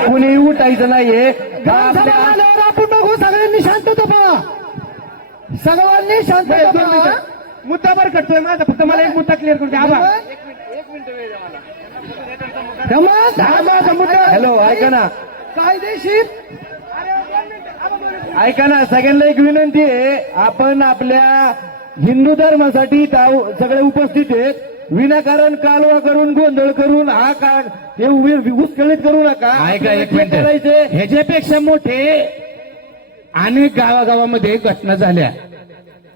कुणीही उठायचं नाहीये. आपण बघू सगळ्यांनी शांतता पहा सर्वांनी शांतता पहा मुद्दावर करतोय माझा फक्त मला एक मुद्दा क्लिअर करू द्या आबा. मुद्दा. हॅलो ऐका ना. कायदेशीर? ऐका ना सगळ्यांना एक विनंती आहे. आपण आपल्या हिंदू धर्मासाठी सगळे उपस्थित आहेत. विनाकारण कालवा करून गोंधळ करून हा का हे उस्कळीत करू नका. ऐका एक मिनिट. करायचे ह्याच्यापेक्षा मोठे अनेक गावागावामध्ये घटना झाल्या.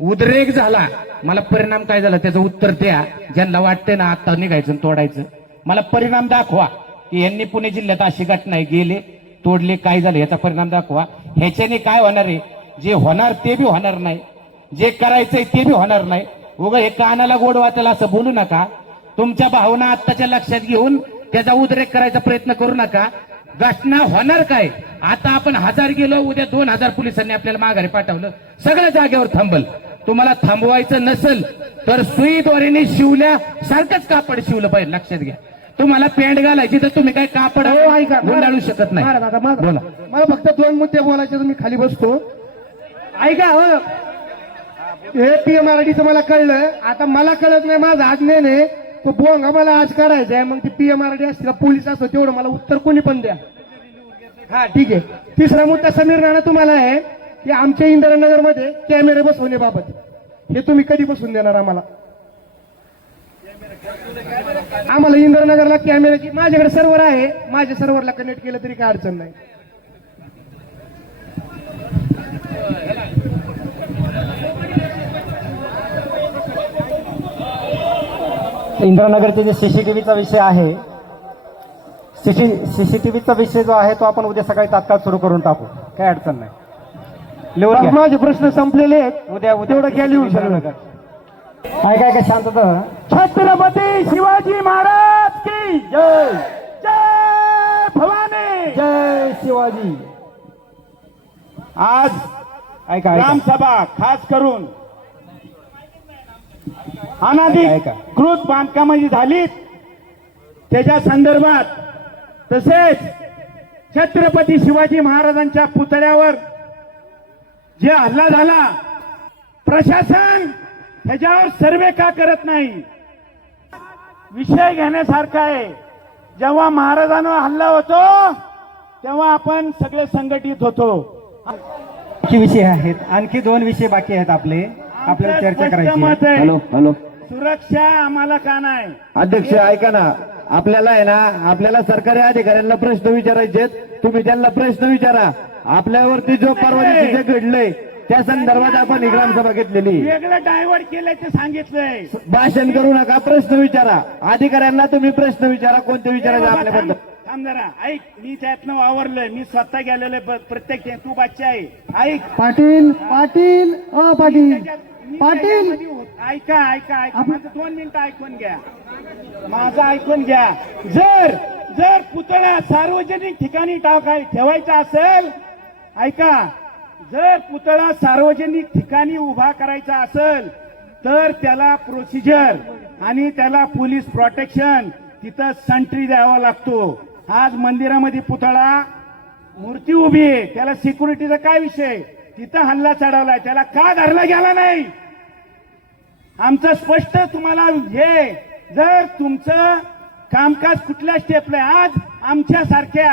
उद्रेक झाला. मला परिणाम काय झाला त्याचं उत्तर द्या. ज्यांना वाटते ना आता निघायचं तोडायचं. मला परिणाम दाखवा. की यांनी पुणे जिल्ह्यात अशी घटना आहे गेले तोडले काय झालं याचा परिणाम दाखवा. ह्याच्याने काय होणार आहे? जे होणार ते बी होणार नाही. जे करायचंय ते बी होणार नाही. उगा हे कानाला गोड वाटेल असं बोलू नका. तुमच्या भावना आत्ताच्या लक्षात घेऊन त्याचा उद्रेक करायचा प्रयत्न करू नका. घटना होणार काय? आता आपण हजार गेलो उद्या दोन हजार पोलिसांनी आपल्याला माघारी पाठवलं. सगळ्या जागेवर थांबल. तुम्हाला थांबवायचं नसेल तर सुई दोरीने शिवल्या सारखंच कापड शिवलं पाहिजे लक्षात घ्या. तुम्हाला पॅन्ट घालायची तर तुम्ही काय कापड हो ऐका गुंडाळू शकत नाही. बोला. मला फक्त दोन मुद्दे बोलायचे तर मी खाली बसतो. ऐका हे हे पीएमआरडीचं मला कळलं. आता मला कळत नाही माझा आज आहे तो बोंगा मला आज करायचा आहे. मग ती पीएमआरडी असते का पोलीस असतो तेवढं मला उत्तर कोणी पण द्या. हा ठीक आहे. तिसरा मुद्दा समीर राणा तुम्हाला आहे की आमच्या इंदिरानगरमध्ये कॅमेरे बसवण्याबाबत. हे तुम्ही कधी बसून देणार आम्हाला? आम्हाला इंदिरानगरला कॅमेऱ्याची माझ्याकडे सर्व्हर आहे. माझ्या सर्व्हरला कनेक्ट केलं तरी काय अडचण नाही. इंद्रानगरचे जे सीसीटीव्हीचा विषय आहे सीसीटीव्हीचा विषय जो आहे तो आपण उद्या सकाळी तात्काळ सुरू करून टाकू. काय अडचण नाही. लिहून. माझे प्रश्न संपलेले आहेत. उद्या उद्या घ्या लिहून. सगळं ऐका ऐका शांतता छत्रपती शिवाजी महाराज की जय. जय भवानी. जय शिवाजी. आज ऐका. ग्रामसभा खास करून. अनाधिकृत बांधकामं जी झालीत. त्याच्या संदर्भात तसेच छत्रपती शिवाजी महाराजांच्या पुतळ्यावर जे हल्ला झाला प्रशासन ह्याच्यावर सर्वे का करत नाही? विषय घेण्यासारखा आहे. जेव्हा महाराजांवर हल्ला होतो तेव्हा आपण सगळे संघटित होतो. विषय आहेत. आणखी दोन विषय बाकी आहेत आपले. आपल्याला चर्चा करायची. Hello hello. सुरक्षा आम्हाला का नाही? अध्यक्ष ऐका ना. आपल्याला आहे ना आपल्याला सरकारी अधिकाऱ्यांना प्रश्न विचारायचे तुम्ही त्यांना प्रश्न विचारा. आपल्यावरती जो परवा दिवशी जे घडलंय त्या संदर्भात आपण ही ग्रामसभा घेतलेली. वेगळं डायव्हर्ट केल्याचं सांगितलंय. भाषण करू नका प्रश्न विचारा. अधिकाऱ्यांना तुम्ही प्रश्न विचारा कोणते विचारायचे आपल्याबद्दल थांब जरा. ऐक मी त्यातनं वावरलोय. मी स्वतः गेलेलो आहे प- प्रत्येक ठिकाणी. तू बच्चा आहे. ऐक. पाटील पाटील अ पाटील. मी पाटील. त्याच्यामध्ये ऐका ऐका ऐका. माझं दोन मिनिटं ऐकून घ्या. माझं ऐकून घ्या. जर जर पुतळा सार्वजनिक ठिकाणी टाकाय ठेवायचा असेल ऐका. जर पुतळा सार्वजनिक ठिकाणी उभा करायचा असेल तर त्याला प्रोसिजर आणि त्याला पोलीस प्रोटेक्शन तिथं संट्री द्यावा लागतो. आज मंदिरामध्ये पुतळा मूर्ती उभी आहे. त्याला सिक्युरिटीचा काय विषय? तिथं हल्ला चढवलाय. त्याला का धरला गेला नाही? आमचं स्पष्ट तुम्हाला हे जर तुमचं कामकाज कुठल्या स्टेपला आहे आज आमच्या सारख्या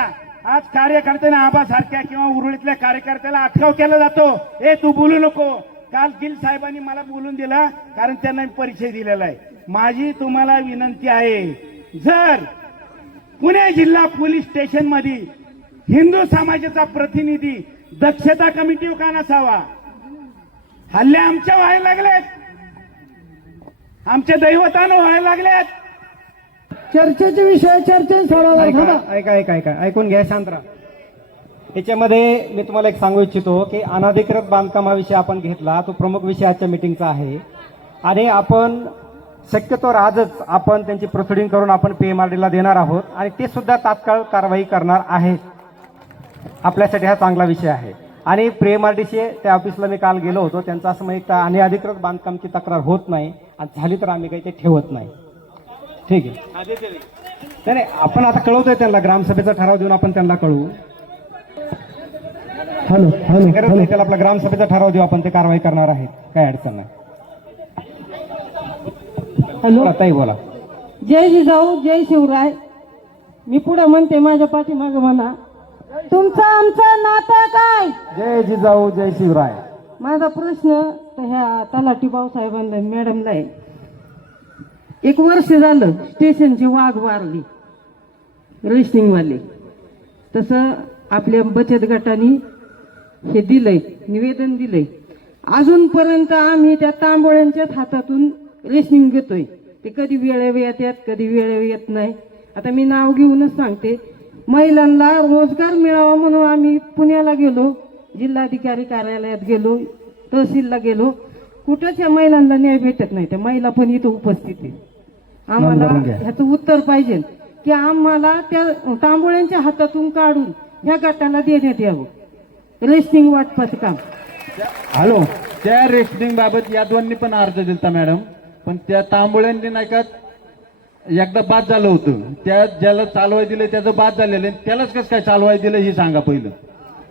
आज कार्यकर्त्यांना आबासारख्या किंवा उरुळीतल्या कार्यकर्त्याला अटकाव केला जातो हे तू बोलू नको. काल गिल साहेबांनी मला बोलून दिला कारण त्यांना मी परिचय दिलेला आहे. माझी तुम्हाला विनंती आहे जर पुणे जिल्हा पोलीस स्टेशनमध्ये हिंदू समाजाचा प्रतिनिधी दक्षता कमिटी का नसावा? हल्ले आमच्या व्हायला लागलेत. आमच्या दैवतानं व्हायला लागलेत. चर्चेचे विषय चर्चे ऐका ऐका ऐका ऐका. ऐकून घ्या शांत राहा. याच्यामध्ये मी तुम्हाला एक सांगू इच्छितो की अनधिकृत बांधकाम हा विषय आपण घेतला तो प्रमुख विषय आजच्या मिटिंगचा आहे. आणि आपण शक्यतो आजच आपण त्यांची प्रोसिडिंग करून आपण पीएमआरडीला देणार आहोत आणि ते सुद्धा तात्काळ कारवाई करणार आहेत. आपल्यासाठी हा चांगला विषय आहे. आणि पीएमआरडीसी त्या ऑफिसला मी काल गेलो होतो त्यांचं असं म्हणजे आणि अधिकृत बांधकामची तक्रार होत नाही. आणि झाली तर आम्ही काही ते ठेवत नाही. ठीक आहे. नाही नाही आपण आता कळवतोय त्यांना ग्रामसभेचा ठराव देऊन आपण त्यांना कळवू. हॅलो हॅलो गरज नाही त्याला आपला ग्रामसभेचा ठराव देऊ आपण ते कारवाई करणार आहेत. काय अडचण नाही. हॅलो. ताई बोला. जय जिजाऊ जय शिवराय. मी पुढे म्हणते माझ्या पाठीमागं म्हणा. तुमचं आमचं नातं काय? जय जिजाऊ जय शिवराय. माझा प्रश्न ह्या तलाठी भाऊसाहेबांना मॅडमला आहे. एक वर्ष झालं स्टेशनची वाघ वारली रेशनिंगवाले. तसं आपल्या बचत गटाने हे दिलंय निवेदन दिलंय. अजूनपर्यंत आम्ही त्या तांबोळ्यांच्याच हातातून रेशनिंग घेतोय. ते कधी वेळेवर येतात कधी वेळेवर येत नाही. आता मी नाव घेऊनच सांगते. महिलांना रोजगार मिळावा म्हणून आम्ही पुण्याला गेलो. जिल्हाधिकारी कार्यालयात गेलो तहसीलला गेलो. कुठंच या महिलांना न्याय भेटत नाही. त्या महिला पण इथं उपस्थित आहे आम्हाला. ह्याचं उत्तर पाहिजे. की आम्हाला त्या तांबोळ्यांच्या हातातून काढून ह्या गटाला देण्यात यावं. रेस्टिंग वाटपाचं काम. हॅलो. त्या रेशनिंग बाबत या दोन्ही पण अर्ज दिलता मॅडम. पण त्या तांबोळ्यांनी नाही का एकदा बाद झालं होतं. त्या ज्याला चालवाय दिलं त्याचं बाद झालेलं. त्यालाच कसं काय चालवाय दिलं हे सांगा पहिलं.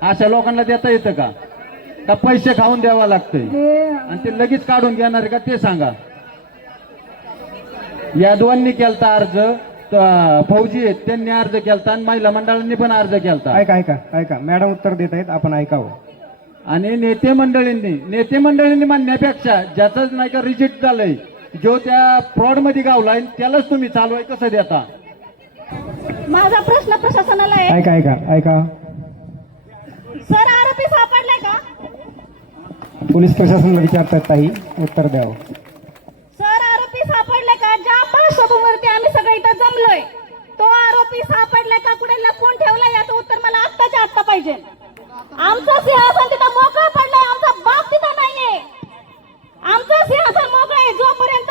अशा लोकांना देता येतं का? का पैसे खाऊन द्यावा लागतंय? आणि ते लगेच काढून घेणार आहे का ते सांगा. या दोन्ही केलता अर्ज त- फौजी आहेत त्यांनी अर्ज केलता आणि महिला मंडळांनी पण अर्ज केलता. ऐका ऐका ऐका. मॅडम उत्तर देत आहेत आपण ऐकावं. आणि नेते मंडळींनी नेते मंडळींनी म्हणण्यापेक्षा ज्याचं नाही का रिजेक्ट झालंय जो त्या फ्रॉडमध्ये गावलाय त्यालाच तुम्ही चालवाय कसं देता? माझा प्रश्न प्रशासनाला आहे. ऐका ऐका ऐका. सर आरोपी सापडलाय का? पोलीस प्रशासनाला विचारतात ताई उत्तर द्यावं. सर आरोपी सापडलाय का? ज्या पार्श्वभूमीवरती आम्ही सगळे इथं जमलोय तो आरोपी सापडलाय का? कुठे लपवून ठेवलाय? याचं उत्तर मला आत्ताच्या आत्ता पाहिजे. आमचं सिंहासन तिथं मोकळं पडलंय. आमचा बाप तिथं नाहीये. आमचं सिंहासन मोकळं आहे. जोपर्यंत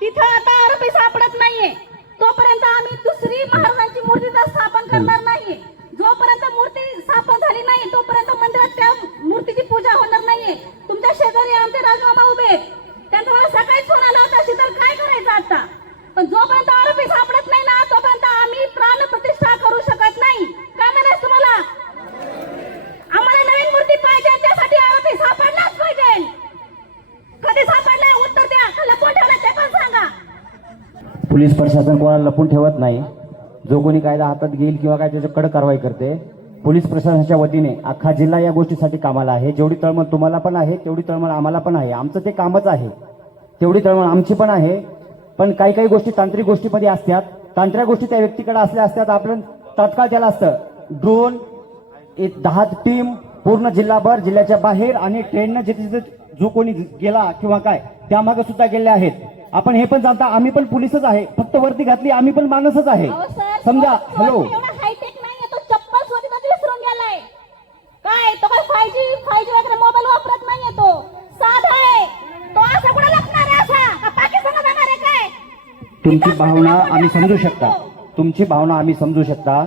तिथं आता आरोपी सापडत नाहीये तोपर्यंत आम्ही दुसरी महाराजांची मूर्ती तर स्थापन करणार नाही जोपर्यंत मूर्ती स्थापन झाली नाही. तोपर्यंत मंदिरात त्या मूर्तीची पूजा होणार नाहीये. तुमच्या शेजारी आमचे राजमामा उभे आहेत. त्यांचा मला सकाळीच फोन आला होता शीतल काय करायचं आता? पण जोपर्यंत आरोपी सापडत नाही ना तोपर्यंत आम्ही प्राण प्रतिष्ठा करू शकत नाही. काय म्हणायचं तुम्हाला? आम्हाला नवीन मूर्ती पाहिजे त्यासाठी आरोपी सापडलाच पाहिजे. कधी सापडलाय उत्तर द्या. लपून लपवून ते पण सांगा. पोलीस प्रशासन कोणाला लपून ठेवत नाही. जो कोणी कायदा हातात घेईल किंवा काय त्याच्या कडक कारवाई करते. पोलीस प्रशासनाच्या वतीने अख्खा जिल्हा या गोष्टीसाठी कामाला आहे. जेवढी तळमळ तुम्हाला पण आहे तेवढी तळमळ आम्हाला पण आहे. आमचं ते कामच आहे. तेवढी तळमळ आमची पण आहे. पण काही काही गोष्टी तांत्रिक गोष्टीमध्ये असतात. तांत्रिक गोष्टी त्या व्यक्तीकडे असल्या असतात. आपण तात्काळ त्याला असतं. ड्रोन एक दहा टीम पूर्ण जिल्हाभर जिल्ह्याच्या बाहेर आणि ट्रेननं जिथे जिथे जो कोणी गेला किंवा काय त्यामागे सुद्धा गेले आहेत. आपण हे पण जाणता आम्ही पण पोलीसच आहे. फक्त वरती घातली आम्ही पण माणसच आहे. समजा हॅलो तो एवढा हायटेक नाहीये तो चप्पल स्वतःच विसरून गेलाय काय तो काय फाय जी फाय जी वगैरे मोबाईल वापरत नाहीये तो. साधा आहे. तो असा कुठे लपणार आहे असा? का पाकिस्तानात जाणार आहे काय? तुमची भावना आम्ही समजू शकता. तुमची भावना आम्ही समजू शकता.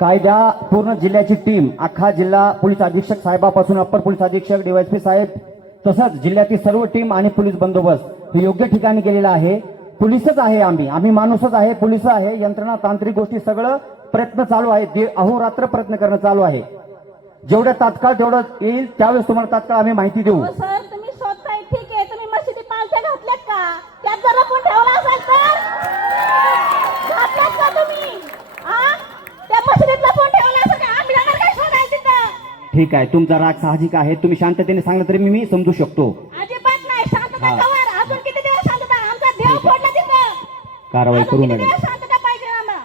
कायद्या पूर्ण जिल्ह्याची टीम अख्खा जिल्हा पोलीस अधीक्षक साहेबापासून अप्पर पोलीस अधीक्षक डीवायसपी साहेब तसंच जिल्ह्यातील सर्व टीम आणि पोलीस बंदोबस्त हे योग्य ठिकाणी केलेला आहे. पोलीसच आहे आम्ही. आम्ही माणूसच आहे पोलीस आहे यंत्रणा तांत्रिक गोष्टी सगळं प्रयत्न चालू आहे अहोरात्र प्रयत्न करणं चालू आहे. जेवढं तात्काळ तेवढं येईल त्यावेळेस तुम्हाला तात्काळ आम्ही माहिती देऊ. हो सर तुम्ही ठीक आहे. तुम्ही मशिदी पालत्या घातल्यात का? त्यात जर लपून ठेवला असेल तर? घातल्यात का तुम्ही? आ? त्या मशिदीत लपून ठेवला असेल का? आम्ही जाणार काय शोधायला तिथं? ठीक आहे तुमचा राग साहजिक आहे. तुम्ही शांततेने सांगलं तरी मी मी समजू शकतो. अजिबात नाही. शांतता हा. कवर. अजून किती दिवस शांतता? आमचा देव फोडला तिथं. कारवाई अजून करू किती मॅडम दिवस शांतता पाहिजे आम्हाला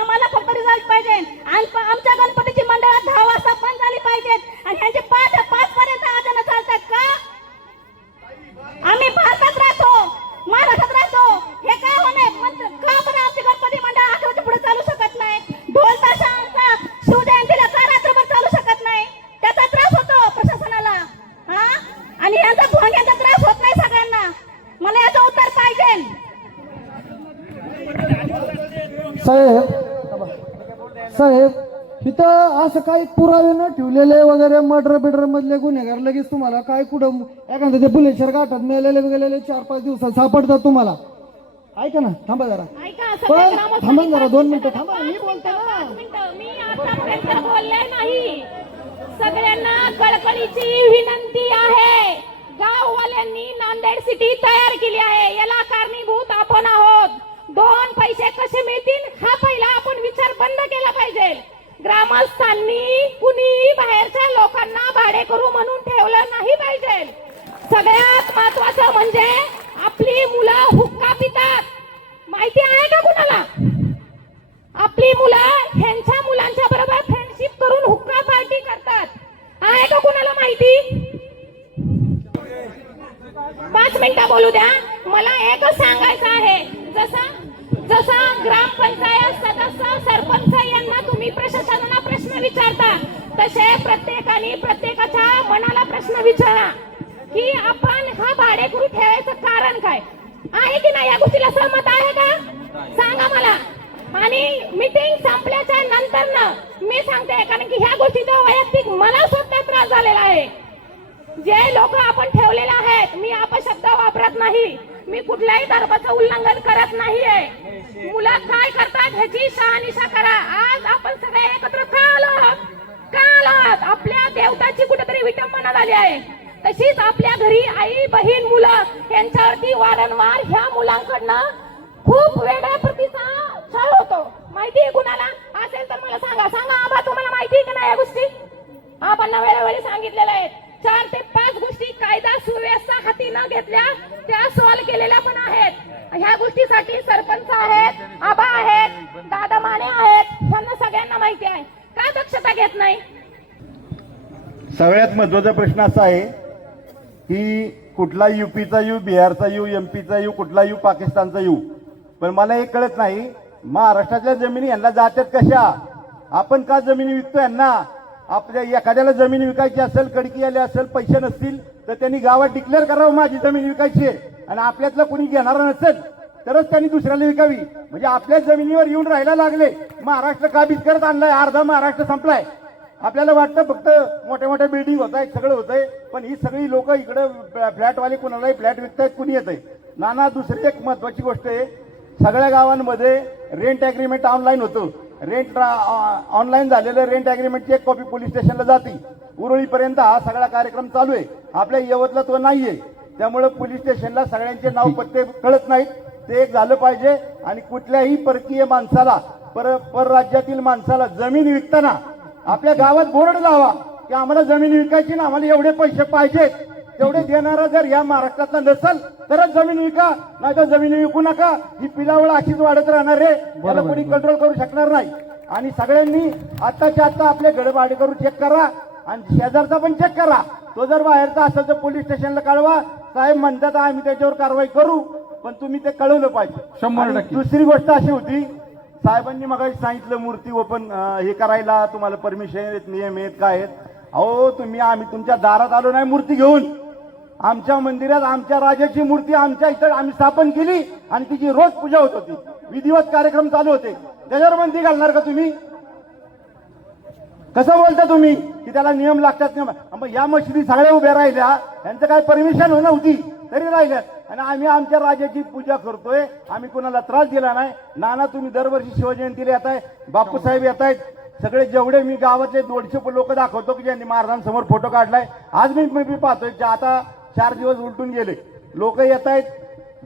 आम्हाला फक्त रिझल्ट पाहिजे आणि प- आमच्या गणपतीची मंडळात दहा वाजता बंद झाली पाहिजेत आणि ह्यांचे पाच पाच पर्यंत आजन चालतात का आम्ही भारतात राहतो महाराष्ट्रात राहतो हे काय होणे का बरं आमचे गणपती मंडळ आठवड्याच्या पुढे चालू शकत नाही ढोल ताशा आमचा शिवजयंतीला का रात्रभर चालू शकत नाही त्याचा त्रास होतो प्रशासनाला हा आणि यांचा भोंग्यांचा त्रास होत नाही सगळ्यांना मला याचं उत्तर पाहिजे साहेब साहेब इथं असं काही पुरावे न ठेवलेले वगैरे मर्डर बिडर मधले गुन्हेगार लगेच तुम्हाला काय कुठं एखाद्या ते बुलेशर गाठात मेलेले वगैरे चार पाच दिवसात सापडतात तुम्हाला. ऐका ना थांबा जरा. पण थांबा जरा, दोन मिनिटं, थांबा मी बोलते ना. मी आतापर्यंत बोलले नाही. सगळ्यांना कळकळीची विनंती आहे. गाववाल्यांनी नांदेड सिटी तयार केली आहे. याला कारणीभूत आपण आहोत. दोन पैसे कसे मिळतील हा पहिला आपण विचार बंद केला पाहिजे. ग्रामस्थांनी कुणी बाहेरच्या लोकांना भाडे करू म्हणून ठेवलं नाही पाहिजे. सगळ्यात महत्वाचं म्हणजे आपली मुलं हुक्का पितात. माहिती आहे का कुणाला? आपली मुलं ह्यांच्या मीटिंग संपल्याच्या नंतर मी सांगते कारण की ह्या गोष्टीचा वैयक्तिक मला सुद्धा त्रास झालेला आहे. जे लोक आपण ठेवलेले आहेत मी अपशब्द वापरत नाही. मी कुठल्याही धर्माचं उल्लंघन करत नाहीये. मुलं काय करतात ह्याची शहानिशा करा. आज आपण सगळे एकत्र का आलो का आलात? आपल्या देवताची कुठेतरी विटंबना झाली आहे. तशीच आपल्या घरी आई बहीण मुलं यांच्यावरती वारंवार ह्या मुलांकडनं खूप वेगळ्या प्रतीचा छळ होतो माहिती आहे कुणाला असेल तर मला सांगा सांगा आबा तुम्हाला माहिती आहे का नाही या गोष्टी आपण वेळोवेळी सांगितलेलं आहे चार ते पाच गोष्टी कायदा सुव्यवस्था हाती न घेतल्या त्या सॉल्व्ह केलेल्या पण आहेत ह्या गोष्टीसाठी सरपंच आहेत आबा आहेत दादा माने आहेत ह्यांना सगळ्यांना माहिती आहे का दक्षता घेत नाही सगळ्यात महत्त्वाचा प्रश्न असा आहे की कुठला युपीचा यू बिहारचा यू एमपीचा यू कुठला यू पाकिस्तानचा यू. पण मला हे कळत नाही महाराष्ट्रातल्या जमिनी यांना जातात कशा? आपण का जमिनी विकतो यांना? आपल्या एखाद्याला जमीन विकायची असेल कडकी आले असेल पैसे नसतील तर त्यांनी गावात डिक्लेअर करावं माझी जमीन विकायची आहे. आणि आपल्यातलं कोणी घेणार नसेल तरच त्यांनी दुसऱ्याला विकावी. म्हणजे आपल्या जमिनीवर येऊन राहायला लागले. महाराष्ट्र काबीज करत आणलाय? अर्धा महाराष्ट्र संपलाय. आपल्याला वाटतं फक्त मोठ्या मोठ्या बिल्डिंग होत आहेत सगळं होतंय पण ही सगळी लोक इकडे फ्लॅटवाले कुणालाही फ्लॅट विकतायत कुणी येत आहे नाना दुसरी एक महत्वाची गोष्ट आहे सगळ्या गावांमध्ये रेंट अग्रीमेंट ऑनलाईन होतं. रेंट ऑनलाईन झालेलं रेंट अग्रीमेंटची एक कॉपी पोलीस स्टेशनला जाते. उरुळीपर्यंत हा सगळा कार्यक्रम चालू आहे. आपल्या यवतला तो नाहीये. त्यामुळे पोलीस स्टेशनला सगळ्यांचे नाव पत्ते कळत नाहीत. ते एक झालं पाहिजे आणि कुठल्याही परकीय माणसाला पर परराज्यातील माणसाला जमीन विकताना आपल्या गावात बोर्ड लावा की आम्हाला जमीन विकायची ना आम्हाला एवढे पैसे पाहिजेत तेवढे देणारा जर या महाराष्ट्रातला नसेल तरच जमीन विका नाही तर जमीन विकू नका. ही पिलावळ अशीच वाढत राहणार आहे त्याला कोणी कंट्रोल करू शकणार नाही. आणि सगळ्यांनी आत्ताच्या आत्ता आपले गडबाडी करून चेक करा. आणि शेजारचा पण चेक करा. तो जर बाहेरचा असेल तर पोलीस स्टेशनला कळवा. साहेब म्हणतात आम्ही त्याच्यावर कारवाई करू. पण तुम्ही ते कळवलं पाहिजे. शंभर. दुसरी गोष्ट अशी होती साहेबांनी मग सांगितलं मूर्ती ओपन हे करायला तुम्हाला परमिशन आहेत नियम आहेत काय आहेत. अहो तुम्ही आम्ही तुमच्या दारात आलो नाही मूर्ती घेऊन. आमच्या मंदिरात आमच्या राजाची मूर्ती आमच्या इथं आम्ही स्थापन केली आणि तिची रोज पूजा होत होती. विधिवत कार्यक्रम चालू होते. त्याच्यावर बंदी घालणार का तुम्ही? कसं बोलता तुम्ही? की त्याला नियम लागतात नियम. मग या मशिदी सगळ्या उभ्या राहिल्या. यांचं काय परमिशन होणं होती? तरी राहिल्यात. आणि आम्ही आमच्या राजाची पूजा करतोय. आम्ही कोणाला त्रास दिला नाही. नाना तुम्ही दरवर्षी शिवजयंतीला येत आहे बापूसाहेब येत आहेत सगळे जेवढे मी गावातले दोनशे लोक दाखवतो की ज्यांनी महाराजांसमोर फोटो काढलाय आज मी मी पाहतोय की आता चार दिवस उलटून गेले. लोक येत आहेत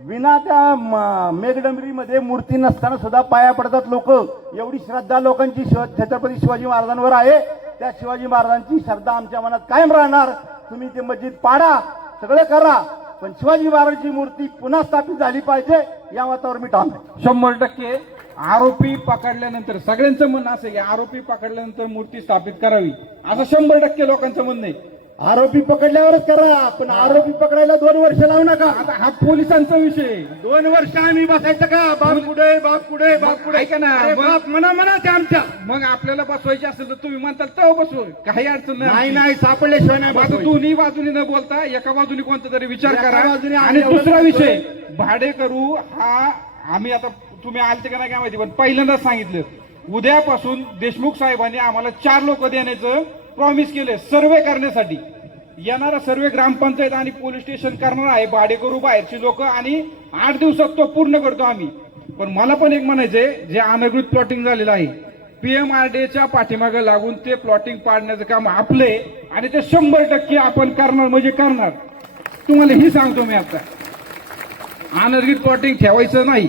विना त्या म- मेघडंबरीमध्ये मूर्ती नसताना सुद्धा पाया पडतात लोक. एवढी श्रद्धा लोकांची शिव छत्रपती शिवाजी महाराजांवर आहे. त्या शिवाजी महाराजांची श्रद्धा आमच्या मनात कायम राहणार. तुम्ही ते मस्जिद पाडा. सगळं करा. पण शिवाजी महाराजांची मूर्ती पुन्हा स्थापित झाली पाहिजे या मतावर मी ठाम शंभर टक्के आरोपी पकडल्यानंतर सगळ्यांचं म्हणणं असं की आरोपी पकडल्यानंतर मूर्ती स्थापित करावी. असं शंभर टक्के लोकांचं म्हणणं आहे. आरोपी पकडल्यावरच करा पण आरोपी पकडायला दोन वर्ष लावू नका. आता हा पोलिसांचा विषय. दोन वर्ष आम्ही बसायचं का? बाप पुढे बाप पुढे बाप पुढे ऐका ना, अरे बाप म्हणा म्हणा ते आमच्या. मग आपल्याला बसवायचे असेल तर तुम्ही म्हणताल तेव्हा बसव. काही अडचण नाही नाही सापडल्याशिवाय नाही आता बसवायचं. दोन्ही बाजूनी न बोलता एका बाजूनी कोणता तरी विचार एका करा. बाजूने आम्ही आणि एवढं दुसरा करतोय. विषय भाडे करू हा आम्ही आता तुम्ही आलते का नाही काय माहिती पण पहिल्यांदाच सांगितलं. उद्यापासून देशमुख साहेबांनी आम्हाला चार लोक देण्याचं प्रॉमिस केले सर्वे करण्यासाठी. येणारा सर्वे ग्रामपंचायत आणि पोलीस स्टेशन करणार आहे. भाडेकरू बाहेरची लोक आणि आठ दिवसात तो पूर्ण करतो आम्ही. पण मला पण एक म्हणायचंय जे अनधिकृत प्लॉटिंग झालेलं आहे पीएमआरडीच्या पाठीमागे लागून ते प्लॉटिंग पाडण्याचं काम आपले आणि ते शंभर टक्के आपण करणार म्हणजे करणार. तुम्हाला ही सांगतो मी आता. अनधिकृत प्लॉटिंग ठेवायचं नाही.